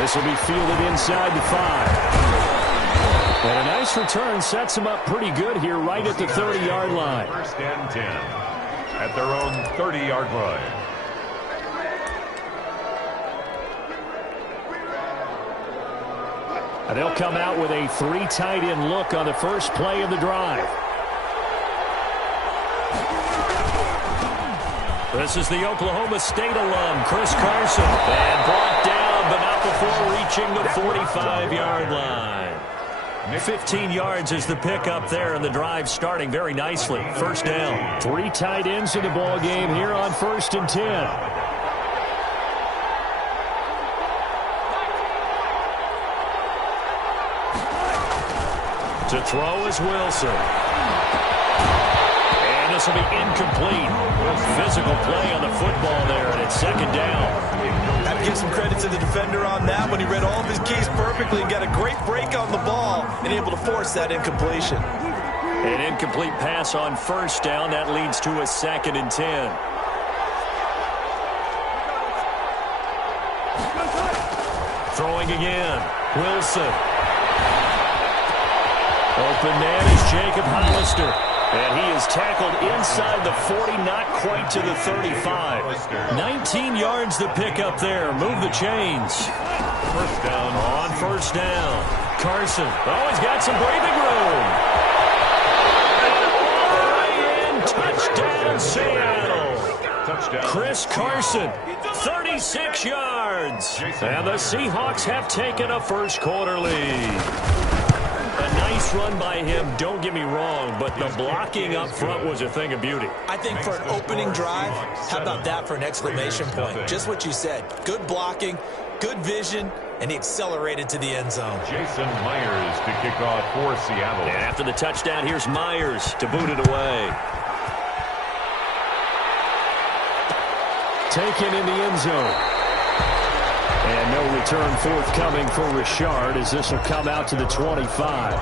This will be fielded inside the 5. And a nice return sets them up pretty good here right at the 30-yard line. First and 10 at their own 30-yard line. And they'll come out with a 3 tight end look on the first play of the drive. This is the Oklahoma State alum, Chris Carson. And brought down, but not before reaching the 45-yard line. 15 yards is the pickup there, and the drive starting very nicely. First down. 3 tight ends in the ball game here on 1st and 10. To throw is Wilson. And this will be incomplete. Physical play on the football there, and it's second down. Have to give some credit to the defender on that one. He read all of his keys perfectly and got a great break on the ball and able to force that incompletion. An incomplete pass on first down. That leads to a 2nd and 10. Throwing again. Wilson. Open man is Jacob Hollister. And he is tackled inside the 40, not quite to the 35. 19 yards the pickup there. Move the chains. First down. On first down. Carson. Oh, he's got some breathing room. And touchdown, Seattle. Touchdown. Chris Carson, 36 yards. And the Seahawks have taken a first quarter lead. A nice run by him, don't get me wrong, but the blocking up front was a thing of beauty. I think for an opening drive, how about that for an exclamation point? Just what you said. Good blocking, good vision, and he accelerated to the end zone. Jason Myers to kick off for Seattle. And after the touchdown, here's Myers to boot it away. Taken in the end zone. And no return forthcoming for Richard as this will come out to the 25.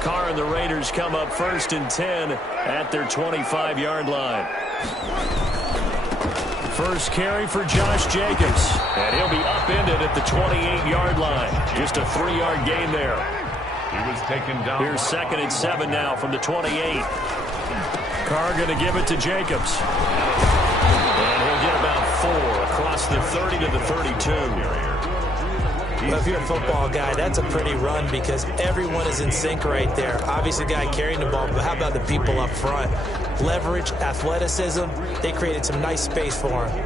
Carr and the Raiders come up 1st and 10 at their 25-yard line. First carry for Josh Jacobs. And he'll be upended at the 28-yard line. Just a 3-yard gain there. He was taken down. Here's 2nd and 7 now from the 28. Carr going to give it to Jacobs. And he'll get about 4 across the 30 to the 32. Well, if you're a football guy, that's a pretty run because everyone is in sync right there. Obviously, the guy carrying the ball, but how about the people up front? Leverage, athleticism, they created some nice space for him.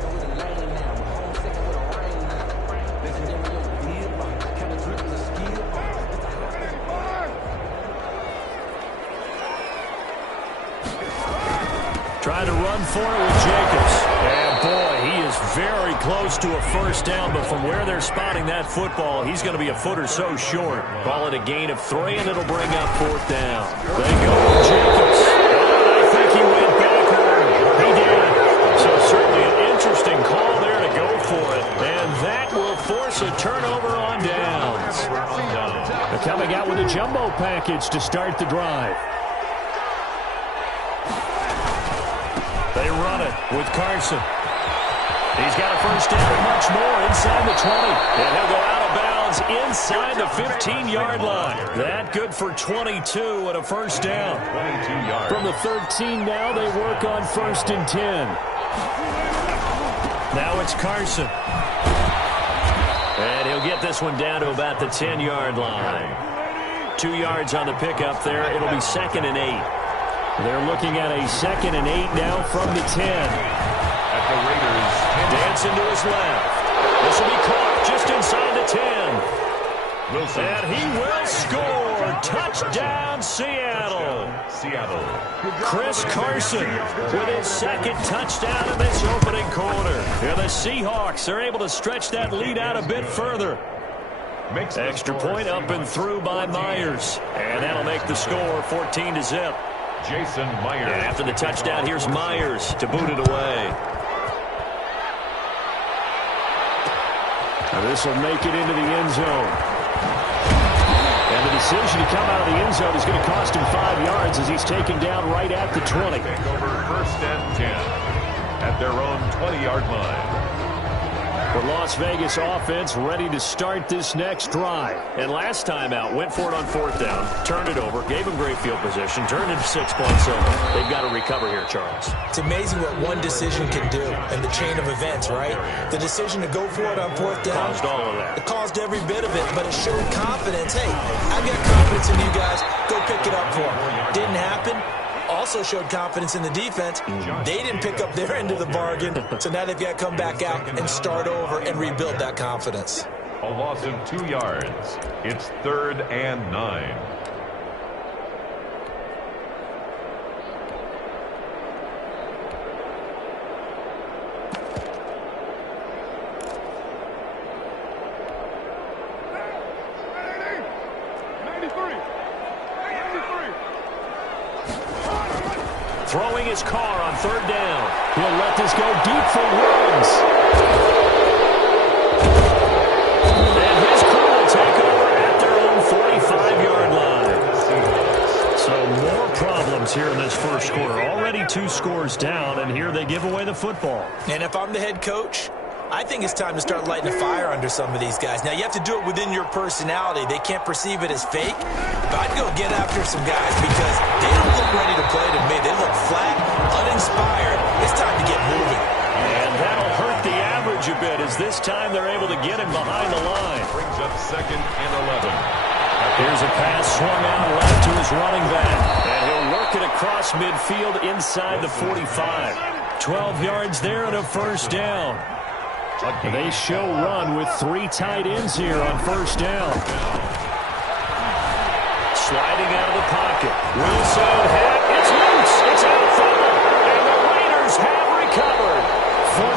Trying to run for it with Jacobs. And boy, he is very close to a first down, but from where they're spotting that football, he's going to be a foot or so short. Call it a gain of 3, and it'll bring up 4th down. They go with Jacobs. I think he went backward. He did. So certainly an interesting call there to go for it. And that will force a turnover on downs. They're coming out with a jumbo package to start the drive. They run it with Carson. He's got a first down and much more inside the 20. And he'll go out of bounds inside the 15-yard line. That good for 22 and a first down. 22 yards. From the 13 now, they work on 1st and 10. Now it's Carson. And he'll get this one down to about the 10-yard line. 2 yards on the pickup there. It'll be 2nd and 8. They're looking at a 2nd and 8 now from the 10. At the Raiders. Dancing to his left. This will be caught just inside the 10. Wilson. And he will score. Touchdown, Seattle. Chris Carson with his 2nd touchdown in this opening quarter. And the Seahawks are able to stretch that lead out a bit further. Extra point up and through by Myers. And that'll make the score 14-0. Jason Myers. And after the touchdown, here's Myers to boot it away. This will make it into the end zone. And the decision to come out of the end zone is going to cost him 5 yards as he's taken down right at the 20. Take over 1st and 10 at their own 20-yard line. The Las Vegas offense ready to start this next drive. And last time out, went for it on 4th down, turned it over, gave them great field position, turned it 6 points over. They've got to recover here, Charles. It's amazing what one decision can do in the chain of events, right? The decision to go for it on 4th down. Caused all of that. It caused every bit of it, but it showed confidence. Hey, I've got confidence in you guys. Go pick it up for them. Didn't happen. Also showed confidence in the defense. They didn't pick up their end of the bargain, so now they've got to come back out and start over and rebuild that confidence. A loss of 2 yards. It's 3rd and 9. Throwing his car on 3rd down. He'll let this go deep for Woods. And his crew will take over at their own 45-yard line. So more problems here in this first quarter. Already 2 scores down, and here they give away the football. And if I'm the head coach, I think it's time to start lighting a fire under some of these guys. Now, you have to do it within your personality. They can't perceive it as fake. But I'd go get after some guys because they don't look ready to play to me. They look flat, uninspired. It's time to get moving. And that'll hurt the average a bit as this time they're able to get him behind the line. Brings up 2nd and 11. Here's a pass swung out left to his running back. And he'll work it across midfield inside the 45. 12 yards there and a 1st down. They show run with 3 tight ends here on 1st down. Sliding out of the pocket. Wilson hat. It's loose. It's out fumble. And the Raiders have recovered.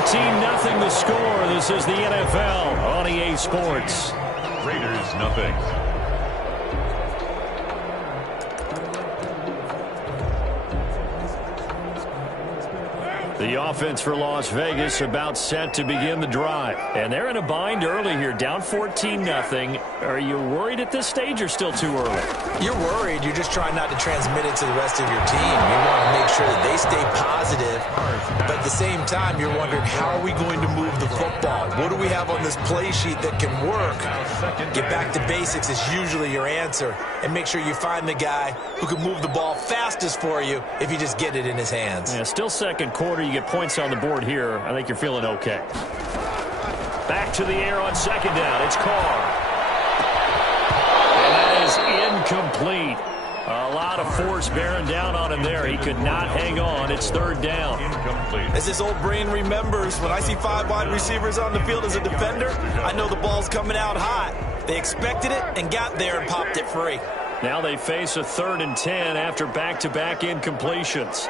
14-0 the score. This is the NFL on EA Sports. Raiders nothing. The offense for Las Vegas about set to begin the drive. And they're in a bind early here, down 14-0. Are you worried at this stage or still too early? You're worried. You're just trying not to transmit it to the rest of your team. You want to make sure that they stay positive. But at the same time, you're wondering, how are we going to move the football? What do we have on this play sheet that can work? Get back to basics is usually your answer. And make sure you find the guy who can move the ball fastest for you if you just get it in his hands. Yeah, still second quarter. You get points on the board here. I think you're feeling okay. Back to the air on 2nd down. It's Carr. And that is incomplete. A lot of force bearing down on him there. He could not hang on. It's 3rd down. Incomplete. As this old brain remembers, when I see 5 wide receivers on the field as a defender, I know the ball's coming out hot. They expected it and got there and popped it free. Now they face a 3rd and 10 after back-to-back incompletions.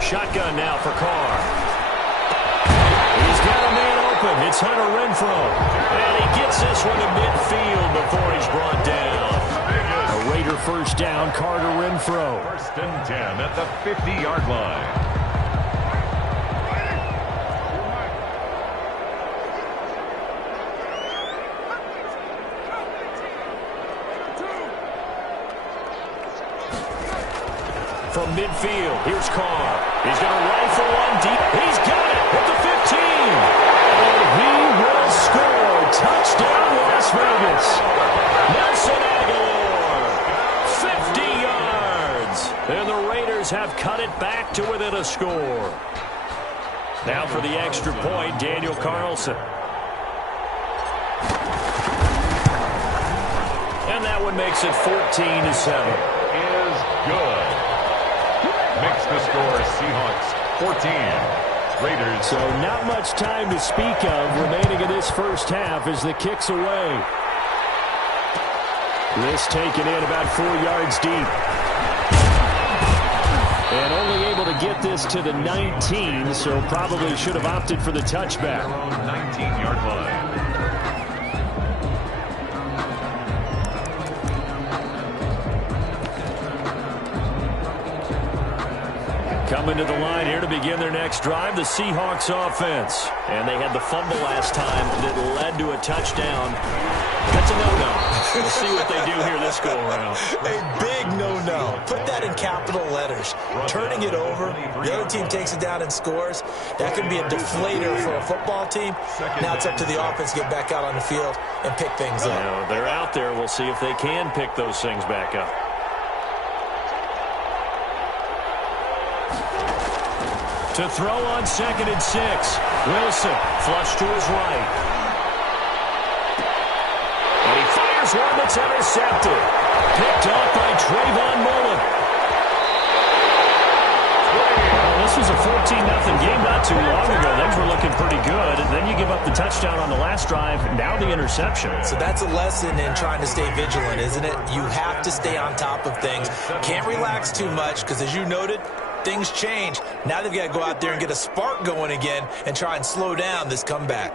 Shotgun now for Carr. He's got a man open. It's Hunter Renfrow. And he gets this one to midfield before he's brought down. A Raider 1st down, Carter Renfrow. 1st and 10 at the 50-yard line. From midfield, here's Carr. He's going to rifle one deep. He's got it at the 15. And he will score. Touchdown, Las Vegas. Nelson Aguilar, 50 yards. And the Raiders have cut it back to within a score. Now for the extra point, Daniel Carlson. And that one makes it 14-7. Is good. Makes the score Seahawks 14. Raiders. So not much time to speak of remaining in this first half as the kick's away. This taken in about 4 yards deep. And only able to get this to the 19, so probably should have opted for the touchback. 19-yard line. Coming to the line here to begin their next drive, the Seahawks offense. And they had the fumble last time that led to a touchdown. That's a no-no. We'll see what they do here this go-around. A big no-no. Put that in capital letters. Turning it over, the other team takes it down and scores. That could be a deflator for a football team. Now it's up to the offense to get back out on the field and pick things up. Now, they're out there. We'll see if they can pick those things back up. To throw on 2nd and 6. Wilson, flush to his right. And he fires one that's intercepted. Picked up by Trayvon Mullen. Well, this was a 14-0 game not too long ago. Things were looking pretty good. And then you give up the touchdown on the last drive. Now the interception. So that's a lesson in trying to stay vigilant, isn't it? You have to stay on top of things. Can't relax too much because, as you noted, things change. Now they've got to go out there and get a spark going again and try and slow down this comeback.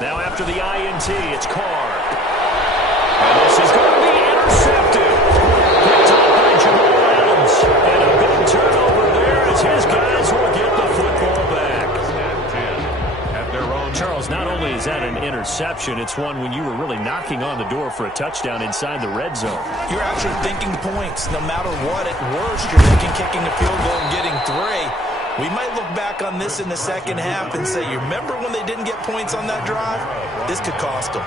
Now after the INT, it's Carr. And this is going to be intercepted. Picked up by Jamal Adams. And a big turnover there as his guys will get the football back. Charles, not only is that an interception, it's one when you were really knocking on the door for a touchdown inside the red zone. You're actually thinking points. No matter what, at worst, you're thinking kicking a field goal and getting 3. We might look back on this in the second half and say, you remember when they didn't get points on that drive? This could cost them.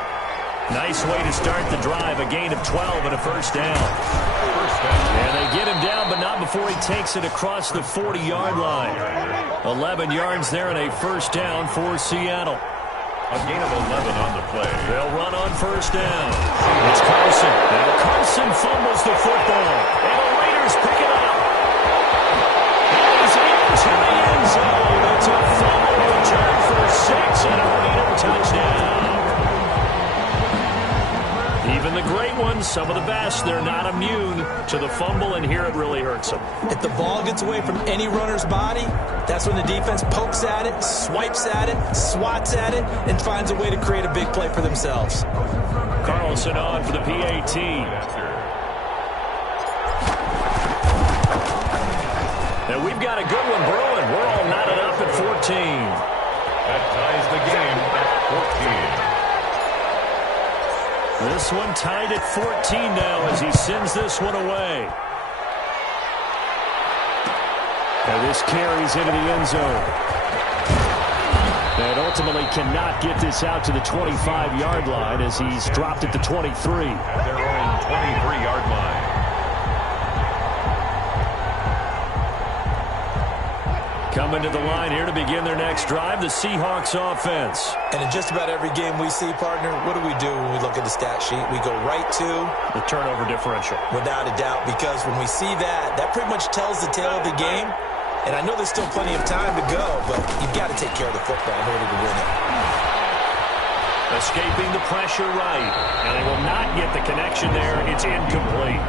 Nice way to start the drive, a gain of 12 and a first down. And they get him down, but not before he takes it across the 40-yard line. 11 yards there and a first down for Seattle. A gain of 11 on the play. They'll run on first down. It's Carson. Now Carson fumbles the football. And the Raiders pick it up. He's into the end zone. It's a fumble return for 6 and a Raider touchdown. Even the great ones, some of the best, they're not immune to the fumble, and here it really hurts them. If the ball gets away from any runner's body, that's when the defense pokes at it, swipes at it, swats at it, and finds a way to create a big play for themselves. Carlson on for the PAT. Now we've got a good one brewing. We're all knotted up at 14. That ties the game at 14. This one tied at 14 now as he sends this one away. And this carries into the end zone. And ultimately cannot get this out to the 25-yard line as he's dropped at the 23. At their own 23-yard line. Coming to the line here to begin their next drive, the Seahawks offense. And in just about every game we see, partner, what do we do when we look at the stat sheet? We go right to the turnover differential. Without a doubt, because when we see that, that pretty much tells the tale of the game. And I know there's still plenty of time to go, but you've got to take care of the football in order to win it. Escaping the pressure right. And they will not get the connection there. It's incomplete.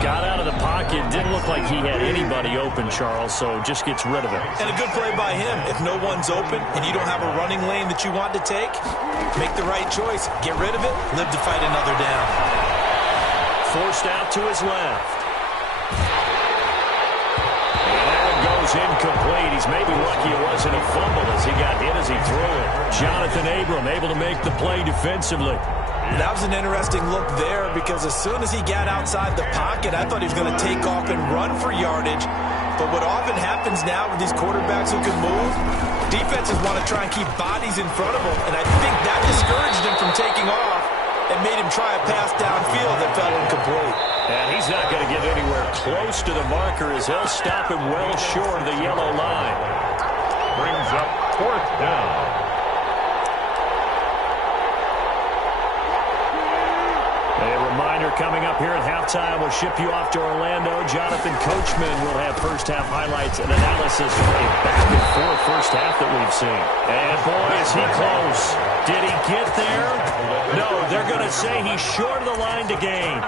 Got out of the pocket. Didn't look like he had anybody open, Charles, so just gets rid of it. And a good play by him. If no one's open and you don't have a running lane that you want to take, make the right choice. Get rid of it. Live to fight another down. Forced out to his left. And that one goes incomplete. He's maybe lucky it wasn't a fumble as he got hit as he threw it. Jonathan Abram able to make the play defensively. That was an interesting look there because as soon as he got outside the pocket, I thought he was going to take off and run for yardage. But what often happens now with these quarterbacks who can move, defenses want to try and keep bodies in front of them. And I think that discouraged him from taking off and made him try a pass downfield that fell incomplete. And he's not going to get anywhere close to the marker as they'll stop him well short of the yellow line. Brings up 4th down. A reminder coming up here at halftime. We'll ship you off to Orlando. Jonathan Coachman will have first half highlights and analysis from a back and fourth first half that we've seen. And, boy, is he close. Did he get there? No, they're going to say he's short of the line to gain.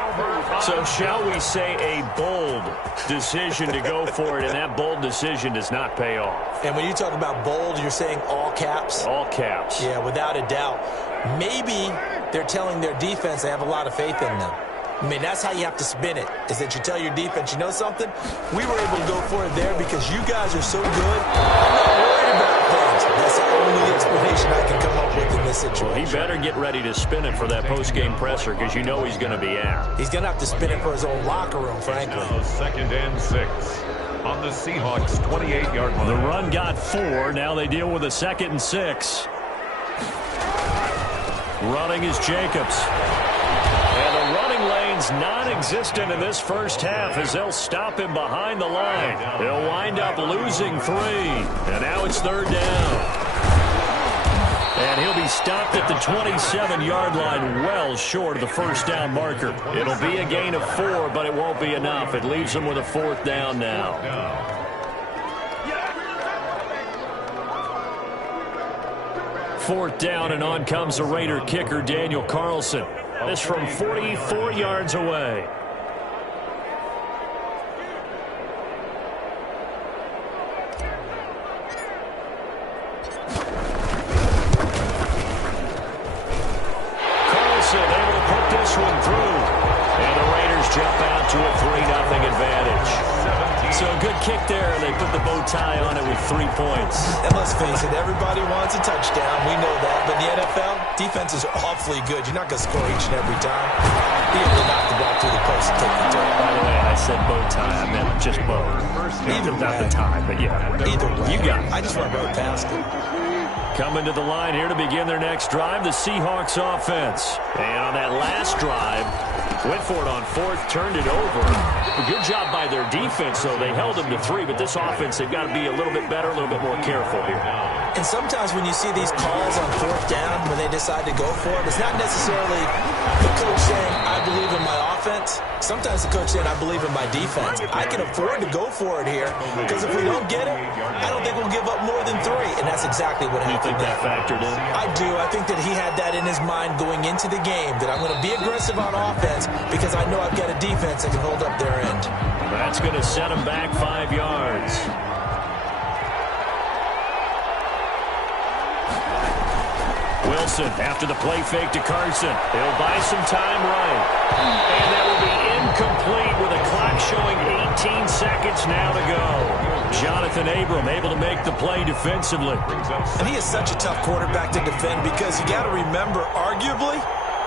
So shall we say a bold decision to go for it, and that bold decision does not pay off. And when you talk about bold, you're saying all caps? All caps. Yeah, without a doubt. Maybe they're telling their defense they have a lot of faith in them. I mean, that's how you have to spin it, is that you tell your defense, you know something? We were able to go for it there because you guys are so good. I'm not worried about things. That's the only explanation I can come up with in this situation. Well, he better get ready to spin it for that post-game presser because you know he's going to be out. He's going to have to spin it for his own locker room, frankly. Now 2nd and 6 on the Seahawks' 28-yard line. The run got 4. Now they deal with a 2nd and 6. Running is Jacobs. And the running lane's non-existent in this first half as they'll stop him behind the line. They'll wind up losing 3. And now it's 3rd down. And he'll be stopped at the 27-yard line, well short of the first down marker. It'll be a gain of 4, but it won't be enough. It leaves them with a 4th down now. 4th down, and on comes the Raider kicker, Daniel Carlson. This from 44 yards away. Carlson able to put this one through. And the Raiders jump out to a 3-0 advantage. So a good kick there. They put the bow tie on it with 3 points. And let's face it, everybody wants a touchdown. We know that. But in the NFL, defenses are awfully good. You're not going to score each and every time. You have to knock the ball through the post and take the turn. By the way, I said bow tie. I meant just bow. Either Not way. the tie, but yeah. Either way. You got it. I just went right past it. Coming to the line here to begin their next drive, the Seahawks offense. And on that last drive, went for it on 4th, turned it over. A good job by their defense, though. They held them to 3, but this offense, they've got to be a little bit better, a little bit more careful here. And sometimes when you see these calls on 4th down, when they decide to go for it, it's not necessarily the coach saying, I believe in my offense. Sometimes the coach saying, I believe in my defense. I can afford to go for it here, because if we don't get it, I don't think we'll give up more than 3. And that's exactly what happened. You think that factored in? I do. I think that he had that in his mind going into the game, that I'm going to be aggressive on offense because I know I've got a defense that can hold up their end. That's going to set him back 5 yards. Wilson after the play fake to Carson. He'll buy some time right. And that will be incomplete with a clock showing 18 seconds now to go. Jonathan Abram able to make the play defensively. And he is such a tough quarterback to defend because you got to remember, arguably,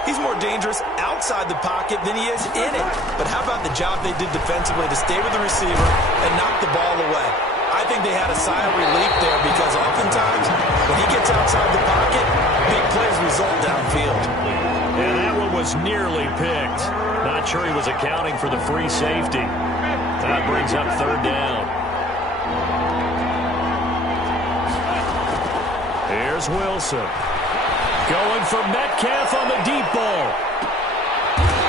he's more dangerous outside the pocket than he is in it. But how about the job they did defensively to stay with the receiver and knock the ball away? I think they had a sigh of relief there because oftentimes when he gets outside the pocket, big plays result downfield. And that one was nearly picked. Not sure he was accounting for the free safety. That brings up 3rd down. Here's Wilson. Going for Metcalf on the deep ball.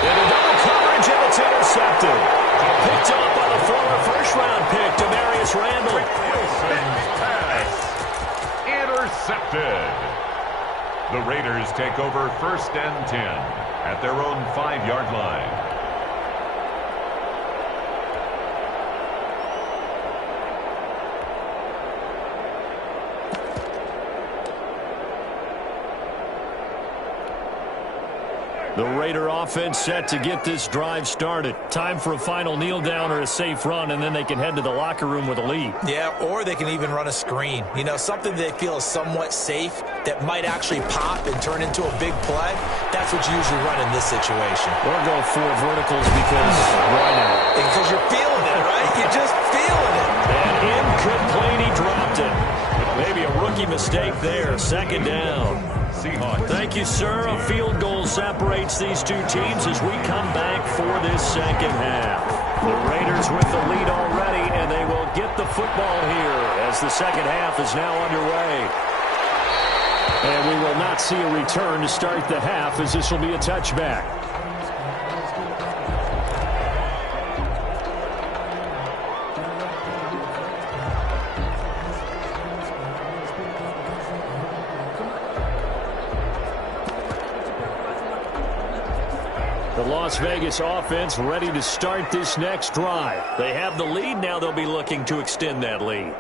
Into double coverage, and it's intercepted. Picked up by the former first-round pick, Demarius Randall. Wilson's pass. Intercepted. The Raiders take over 1st and 10 at their own 5-yard line. The Raider offense set to get this drive started. Time for a final kneel down or a safe run, and then they can head to the locker room with a lead. Yeah, or they can even run a screen. You know, something they feel is somewhat safe that might actually pop and turn into a big play. That's what you usually run in this situation. Or go 4 verticals because why not? Because you're feeling it, right? You're just feeling it. And incomplete, he dropped it. Maybe a rookie mistake there. 2nd down. Seahawks. Thank you, sir. A field goal separates these two teams as we come back for this 2nd half. The Raiders with the lead already, and they will get the football here as the 2nd half is now underway. And we will not see a return to start the half as this will be a touchback. Las Vegas offense ready to start this next drive. They have the lead. Now they'll be looking to extend that lead.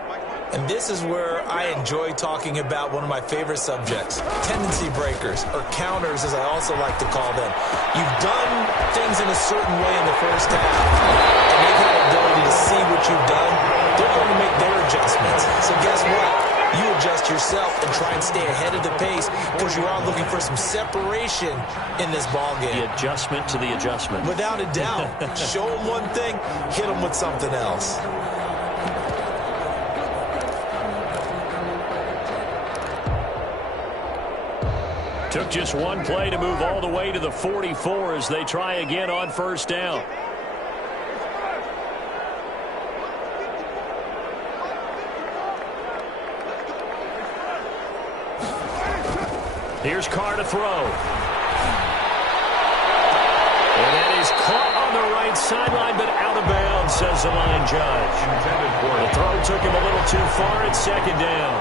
And this is where I enjoy talking about one of my favorite subjects, tendency breakers, or counters as I also like to call them. You've done things in a certain way in the first half, and they've had the ability to see what you've done. They're going to make their adjustments. So guess what? You adjust yourself and try and stay ahead of the pace because you are looking for some separation in this ballgame. The adjustment to the adjustment. Without a doubt. Show them one thing, hit them with something else. Took just one play to move all the way to the 44 as they try again on first down. Here's Carr to throw. And that is caught on the right sideline, but out of bounds, says the line judge. The throw took him a little too far at second down.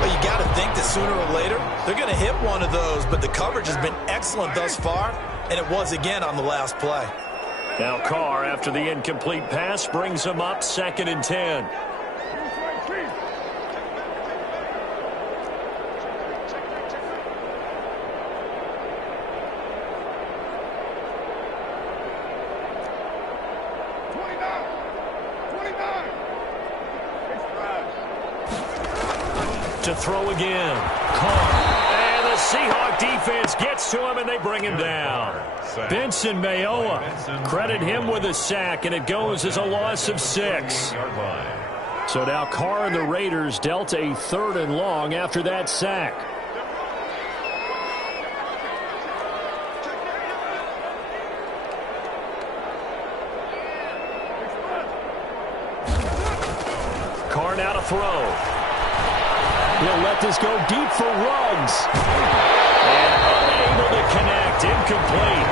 Well, you got to think that sooner or later, they're going to hit one of those, but the coverage has been excellent thus far, and it was again on the last play. Now Carr, after the incomplete pass, brings him up 2nd and 10. To throw again. Carr. And the Seahawk defense gets to him, and they bring him down. Benson Mayowa. Credit him with a sack, and it goes as a loss of 6. So now Carr and the Raiders dealt a 3rd and long after that sack. Carr now to throw. He'll let this go deep for Ruggs. And unable to connect. Incomplete.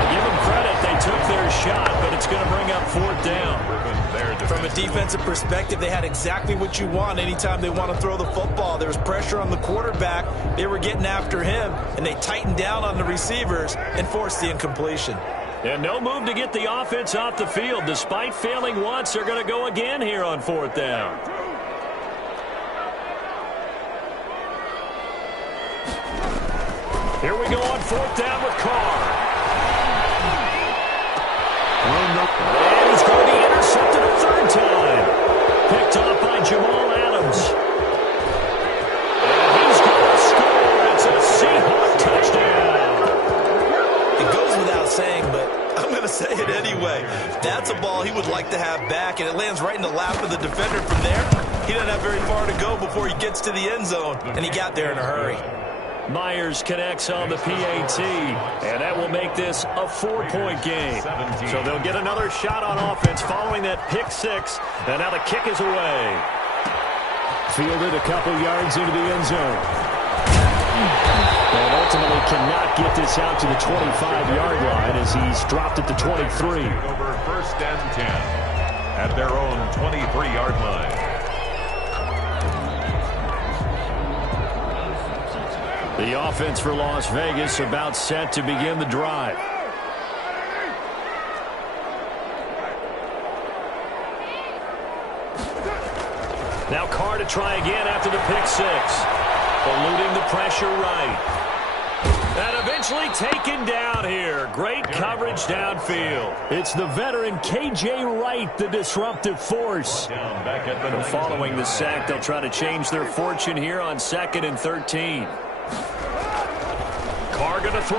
I'll give them credit. They took their shot, but it's going to bring up 4th down. From a defensive perspective, they had exactly what you want anytime they want to throw the football. There was pressure on the quarterback. They were getting after him, and they tightened down on the receivers and forced the incompletion. And no move to get the offense off the field. Despite failing once, they're going to go again here on 4th down. Here we go on 4th down with Carr. And he's going to be intercepted a 3rd time. Picked off by Jamal Adams. And he's going to score. It's a Seahawk touchdown. It goes without saying, but I'm going to say it anyway. That's a ball he would like to have back, and it lands right in the lap of the defender. From there, he doesn't have very far to go before he gets to the end zone, and he got there in a hurry. Myers connects on the PAT, and that will make this a 4-point game. So they'll get another shot on offense following that pick 6, and now the kick is away. Fielded a couple yards into the end zone. And ultimately cannot get this out to the 25-yard line as he's dropped at the 23. Over 1st and 10 at their own 23-yard line. The offense for Las Vegas about set to begin the drive. Now Carr to try again after the pick 6. Eluding the pressure right. And eventually taken down here. Great coverage downfield. It's the veteran K.J. Wright, the disruptive force. And following the sack, they'll try to change their fortune here on 2nd and 13. Carr going to throw.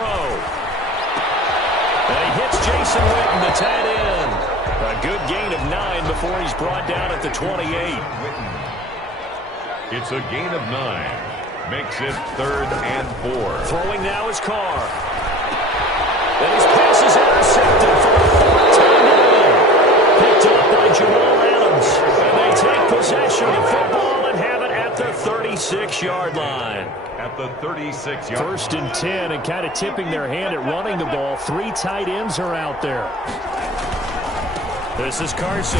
And he hits Jason Witten, the tight end. A good gain of 9 before he's brought down at the 28. It's a gain of 9. Makes it 3rd and 4. Throwing now is Carr. And his pass is intercepted for a 4th time down. Picked up by Jamal Adams. And they take possession of the football and have it at the 36-yard line. At the 36-yard line. 1st and 10, and kind of tipping their hand at running the ball. 3 tight ends are out there. This is Carson.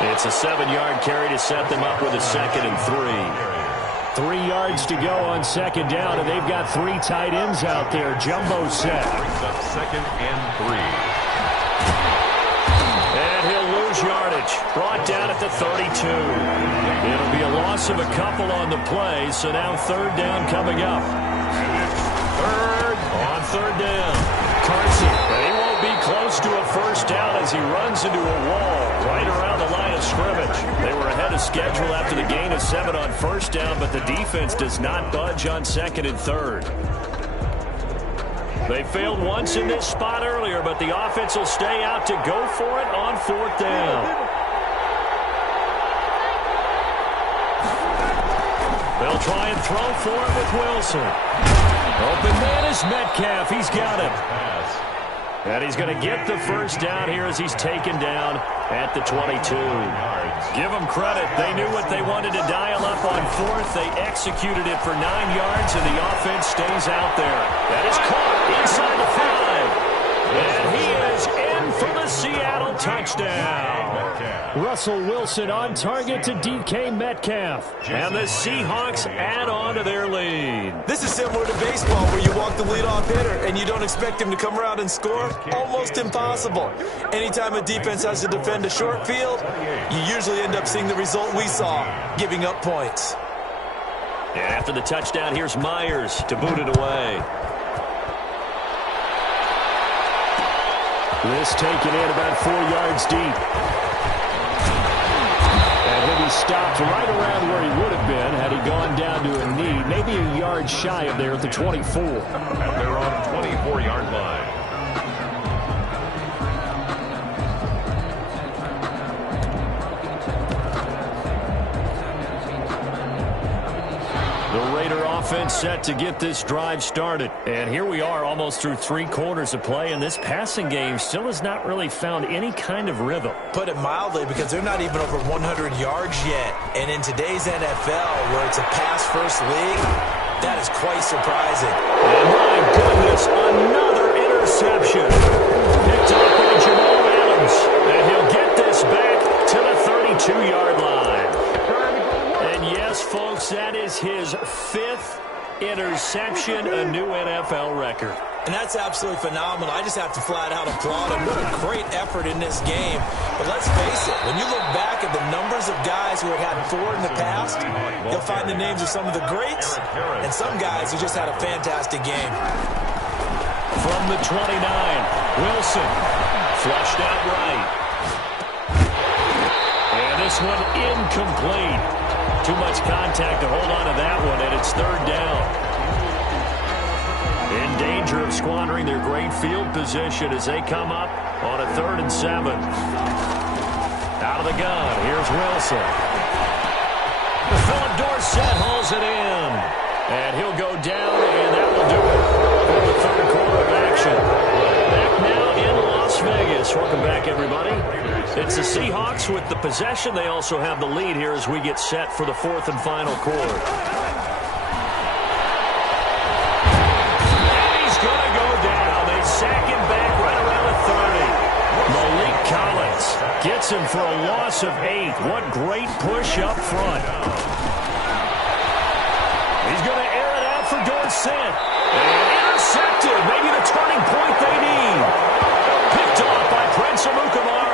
It's a 7-yard carry to set them up with a 2nd and 3. 3 yards to go on second down, and they've got 3 tight ends out there. Jumbo set. Brings up 2nd and 3. And he'll lose yardage. Brought down at the 32. It'll be a loss of a couple on the play, so now 3rd down coming up. On 3rd down. Carson, but he won't be close to a 1st down as he runs into a wall right around the line of scrimmage. They were ahead of schedule after the gain of 7 on 1st down, but the defense does not budge on 2nd and 3rd. They failed once in this spot earlier, but the offense will stay out to go for it on 4th down. They'll try and throw for it with Wilson. Open man is Metcalf. He's got it. And he's going to get the 1st down here as he's taken down at the 22. Give them credit. They knew what they wanted to dial up on 4th. They executed it for 9 yards, and the offense stays out there. That is caught inside the 5. And he is in for the Seattle touchdown. Russell Wilson on target to DK Metcalf. And the Seahawks add on to their lead. This is similar to baseball where you walk the leadoff hitter and you don't expect him to come around and score. Almost impossible. Anytime a defense has to defend a short field, you usually end up seeing the result we saw, giving up points. And after the touchdown, here's Myers to boot it away. This taken in about 4 yards deep. And he'll be stopped right around where he would have been had he gone down to a knee, maybe a yard shy of there at the 24. At their own 24-yard line. The Raider offense set to get this drive started. And here we are almost through 3 quarters of play, and this passing game still has not really found any kind of rhythm. Put it mildly, because they're not even over 100 yards yet. And in today's NFL, where it's a pass-first league, that is quite surprising. And my goodness, another interception. Picked up by Jamal Adams. And he'll get this back to the 32-yard line. And yes, folks, that is his 5th interception, a new NFL record. And that's absolutely phenomenal. I just have to flat out applaud him. What a great effort in this game. But let's face it, when you look back at the numbers of guys who have had 4 in the past, you'll find the names of some of the greats and some guys who just had a fantastic game. From the 29, Wilson flushed out right. And this one incomplete. Too much contact to hold on to that one, and it's 3rd down. In danger of squandering their great field position as they come up on a 3rd and 7. Out of the gun, here's Wilson. Philip Dorsett hauls it in. And he'll go down, and that will do it for the 3rd quarter of action. Back now in Las Vegas. Welcome back, everybody. It's the Seahawks with the possession. They also have the lead here as we get set for the 4th and final quarter. And he's going to go down. They sack him back right around the 30. Malik Collins gets him for a loss of 8. What great push up front. He's going to air it out for Dorsett. And intercepted. Maybe the turning point they need. Picked off by Prince Amukamara.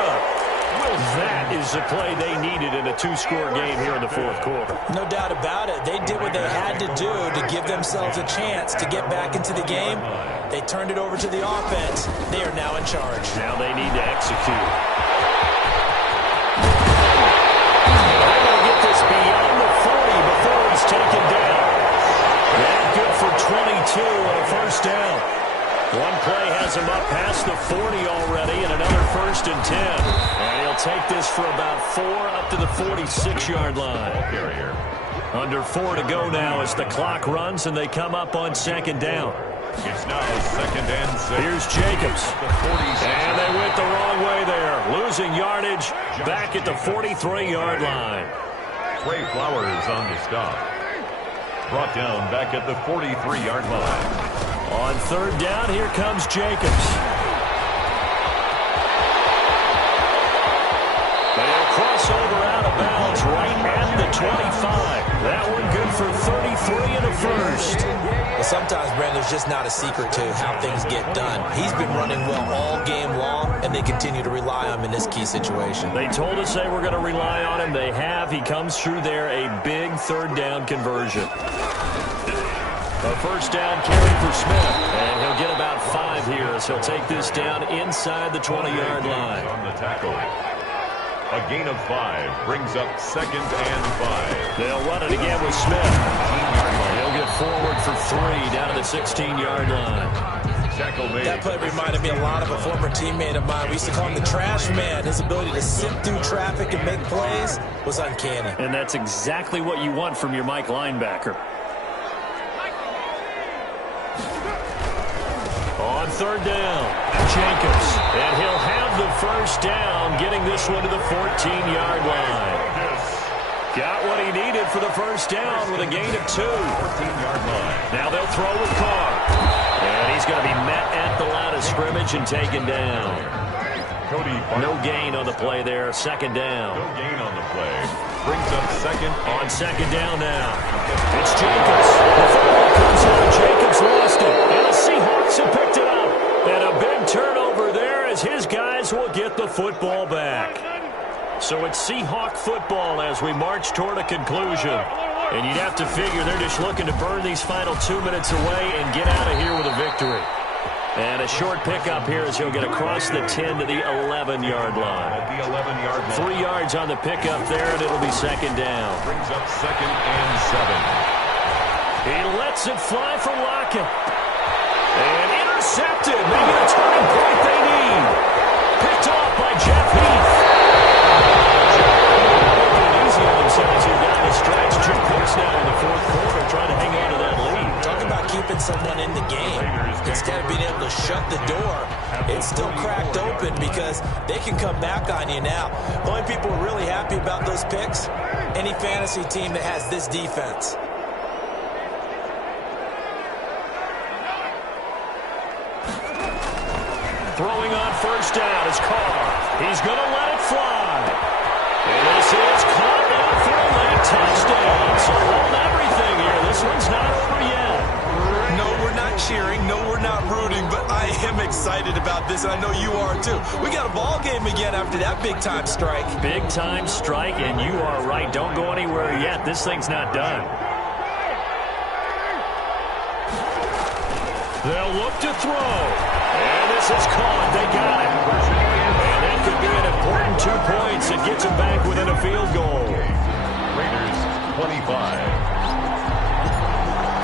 That is the play they needed in a 2-score game here in the 4th quarter. No doubt about it. They did what they had to do to give themselves a chance to get back into the game. They turned it over to the offense. They are now in charge. Now they need to execute. They're going to get this beyond the 40 before he's taken down. That good for 22 on a 1st down. One play has him up past the 40 already, and another 1st and 10. And he'll take this for about 4 up to the 46-yard line. Under 4 to go now as the clock runs, and they come up on 2nd down. It's now 2nd and 6. Here's Jacobs. And they went the wrong way there. Losing yardage back at the 43-yard line. Trey Flowers on the stop. Brought down back at the 43-yard line. On 3rd down, here comes Jacobs. They'll cross over out of bounds right at the 25. That one good for 33 and a first. Well, sometimes, Brandon, there's just not a secret to how things get done. He's been running well all game long, and they continue to rely on him in this key situation. They told us they were going to rely on him. They have. He comes through there, a big third down conversion. A first down carry for Smith, and he'll get about 5 here as he'll take this down inside the 20-yard line. On the tackle. A gain of 5 brings up 2nd and 5. They'll run it again with Smith. He'll get forward for 3 down to the 16-yard line. That play reminded me a lot of a former teammate of mine. We used to call him the trash man. His ability to sift through traffic and make plays was uncanny. And that's exactly what you want from your Mike linebacker. On third down, Jacobs. And he'll have the first down, getting this one to the 14-yard line. Got what he needed for the first down with a gain of 2. 14-yard line. Now they'll throw with Carr. And he's going to be met at the line of scrimmage and taken down. No gain on the play there. 2nd down. No gain on the play. Brings up 2nd. On 2nd down now. It's Jacobs. The football comes out. Jacobs lost it. And the Seahawks have picked it up. And a big turnover there as his guys will get the football back. So it's Seahawk football as we march toward a conclusion. And you'd have to figure they're just looking to burn these final 2 minutes away and get out of here with a victory. And a short pickup here as he'll get across the 10 to the 11-yard line. At the 11-yard line. 3 yards on the pickup there, and it'll be 2nd down. Brings up 2nd and 7. He lets it fly for Lockett. And intercepted. Maybe the turning point they need. Picked off by Jeff Heath. Easy on themselves here down the stretch. 2 picks now in the 4th quarter, trying to hang on to that lead. Talk about keeping someone in the game. Instead of being able to shut the door, it's still cracked open because they can come back on you now. The only people who are really happy about those picks, any fantasy team that has this defense. Throwing on first down is Carr. He's going to let it fly. And this is caught down for a late touchdown. So hold everything here. This one's not over yet. No, we're not cheering. No, we're not rooting. But I am excited about this, and I know you are too. We got a ball game again after that big-time strike. Big-time strike, and you are right. Don't go anywhere yet. This thing's not done. They'll look to throw. And this is caught. They got it. And that could be an important 2 points. It gets them back within a field goal. Raiders 25.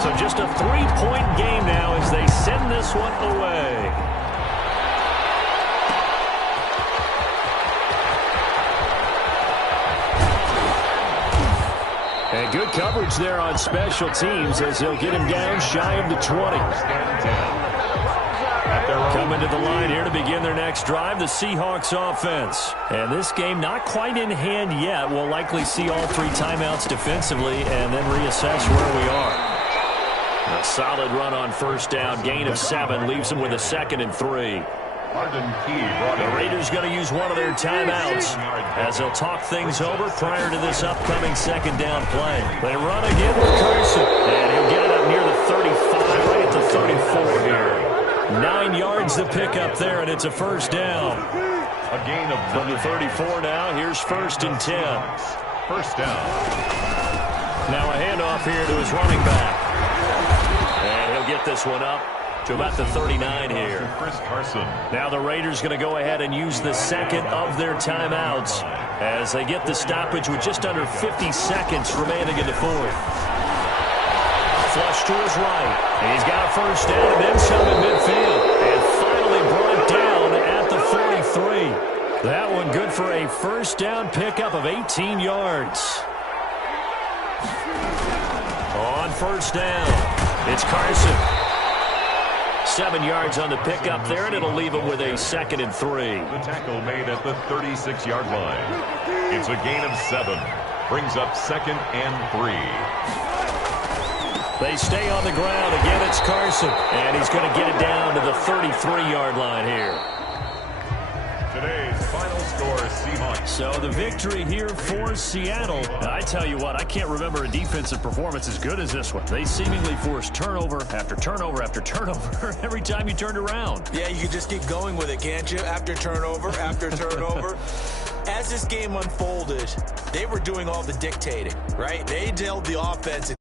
So just a 3-point game now as they send this one away. And good coverage there on special teams as he'll get him down shy of the 20. Coming to the line here to begin their next drive, the Seahawks offense. And this game not quite in hand yet. We'll likely see all 3 timeouts defensively and then reassess where we are. A solid run on first down. Gain of 7 leaves them with a 2nd and 3. The Raiders going to use one of their timeouts as they'll talk things over prior to this upcoming 2nd down play. They run again with Carson, and he'll get it up near the 35, right at the 34 here. 9 yards to pick up there, and it's a first down. A gain of from the 34 now. Here's 1st and 10. First down. Now a handoff here to his running back. And he'll get this one up to about the 39 here. Chris Carson. Now the Raiders going to go ahead and use the 2nd of their timeouts as they get the stoppage with just under 50 seconds remaining in the 4th. Flush to his right. And he's got a first down and then some in midfield. And finally brought down at the 43. That one good for a first down pickup of 18 yards. On first down, it's Carson. 7 yards on the pickup there, and it'll leave him with a 2nd and 3. The tackle made at the 36-yard line. It's a gain of 7. Brings up 2nd and 3. They stay on the ground. Again, it's Carson. And he's going to get it down to the 33-yard line here. Today's final Final score, Seahawks. So the victory here for Seattle. I tell you what, I can't remember a defensive performance as good as this one. They seemingly forced turnover after turnover after turnover every time you turned around. Yeah, you can just keep going with it, can't you? After turnover, after turnover. As this game unfolded, they were doing all the dictating, right? They held the offense.